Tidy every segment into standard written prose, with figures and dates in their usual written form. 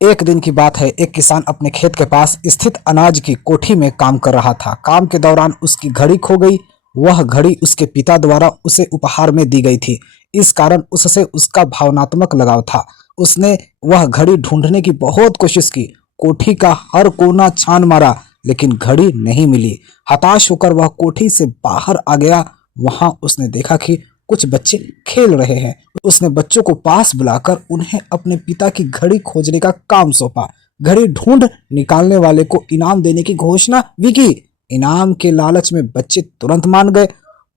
एक दिन की बात है। एक किसान अपने खेत के पास स्थित अनाज की कोठी में काम कर रहा था। काम के दौरान उसकी घड़ी खो गई। वह घड़ी उसके पिता द्वारा उसे उपहार में दी गई थी। इस कारण उससे उसका भावनात्मक लगाव था। उसने वह घड़ी ढूंढने की बहुत कोशिश की। कोठी का हर कोना छान मारा, लेकिन घड़ी नहीं मिली। हताश होकर वह कोठी से बाहर आ गया। वहां उसने देखा कि कुछ बच्चे खेल रहे हैं। उसने बच्चों को पास बुलाकर उन्हें अपने पिता की घड़ी खोजने का काम सौंपा। घड़ी ढूंढ निकालने वाले को इनाम देने की घोषणा भी की। इनाम के लालच में बच्चे तुरंत मान गए।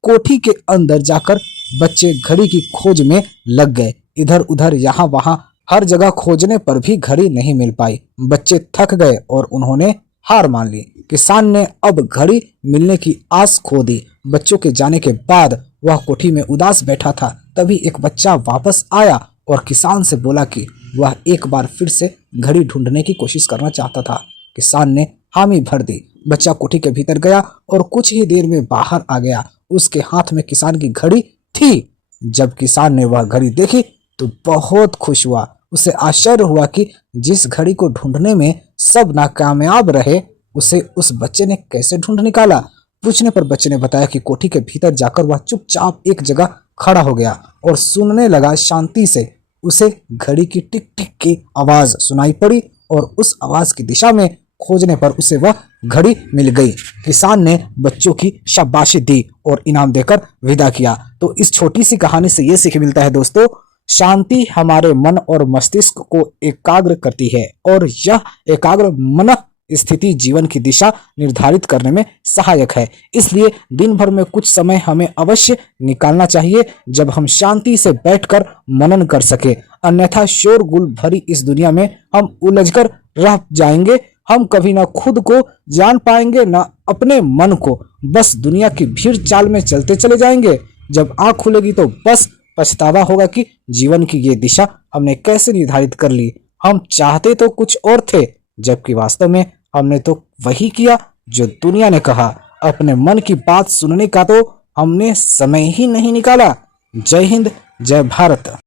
कोठी के अंदर जाकर बच्चे घड़ी की खोज में लग गए। इधर उधर यहाँ वहां हर जगह खोजने पर भी घड़ी नहीं मिल पाई। बच्चे थक गए और उन्होंने हार मान ली। किसान ने अब घड़ी मिलने की आस खो दी। बच्चों के जाने के बाद वह कोठी में उदास बैठा था। तभी एक बच्चा वापस आया और किसान से बोला कि वह एक बार फिर से घड़ी ढूंढने की कोशिश करना चाहता था। किसान ने हामी भर दी। बच्चा कोठी के भीतर गया और कुछ ही देर में बाहर आ गया। उसके हाथ में किसान की घड़ी थी। जब किसान ने वह घड़ी देखी तो बहुत खुश हुआ। उसे आश्चर्य हुआ कि जिस घड़ी को ढूंढने में सब नाकामयाब रहे, उसे उस बच्चे ने कैसे ढूंढ निकाला। पूछने पर बच्चे ने बताया कि कोठी के भीतर जाकर वह चुपचाप एक जगह खड़ा हो गया और सुनने लगा। शांति से उसे घड़ी की टिक टिक की आवाज सुनाई पड़ी और उस आवाज की दिशा में खोजने पर उसे वह घड़ी मिल गई। किसान ने बच्चों की शाबाशी दी और इनाम देकर विदा किया। तो इस छोटी सी कहानी से ये सीख मिलता है दोस्तों, शांति हमारे मन और मस्तिष्क को एकाग्र करती है और यह एकाग्र मन स्थिति जीवन की दिशा निर्धारित करने में सहायक है। इसलिए दिन भर में कुछ समय हमें अवश्य निकालना चाहिए जब हम शांति से बैठकर मनन कर सके। अन्यथा शोरगुल भरी इस दुनिया में हम उलझकर रह जाएंगे। हम कभी ना खुद को जान पाएंगे ना अपने मन को। बस दुनिया की भीड़ चाल में चलते चले जाएंगे। जब आंख खुलेगी तो बस पछतावा होगा कि जीवन की ये दिशा हमने कैसे निर्धारित कर ली। हम चाहते तो कुछ और थे, जबकि वास्तव में हमने तो वही किया जो दुनिया ने कहा। अपने मन की बात सुनने का तो हमने समय ही नहीं निकाला। जय हिंद, जय भारत।